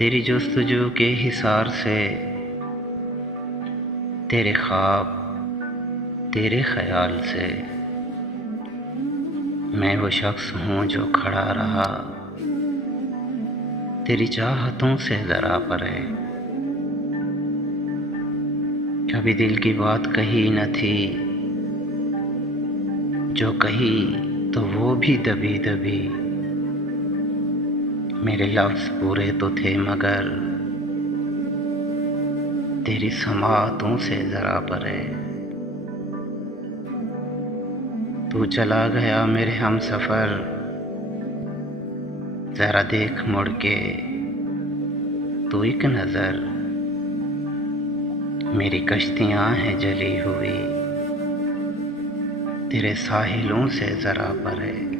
तेरी जस्तजू के हिसार से, तेरे ख्वाब, तेरे ख्याल से मैं वो शख्स हूँ जो खड़ा रहा तेरी चाहतों से ज़रा परे। कभी दिल की बात कही न थी, जो कही तो वो भी दबी दबी। मेरे लफ्ज़ पूरे तो थे मगर तेरी समातों से ज़रा परे। तू चला गया मेरे हमसफ़र, ज़रा देख मुड़ के तू एक नज़र। मेरी कश्तियाँ हैं जली हुई, तेरे साहिलों से ज़रा परे।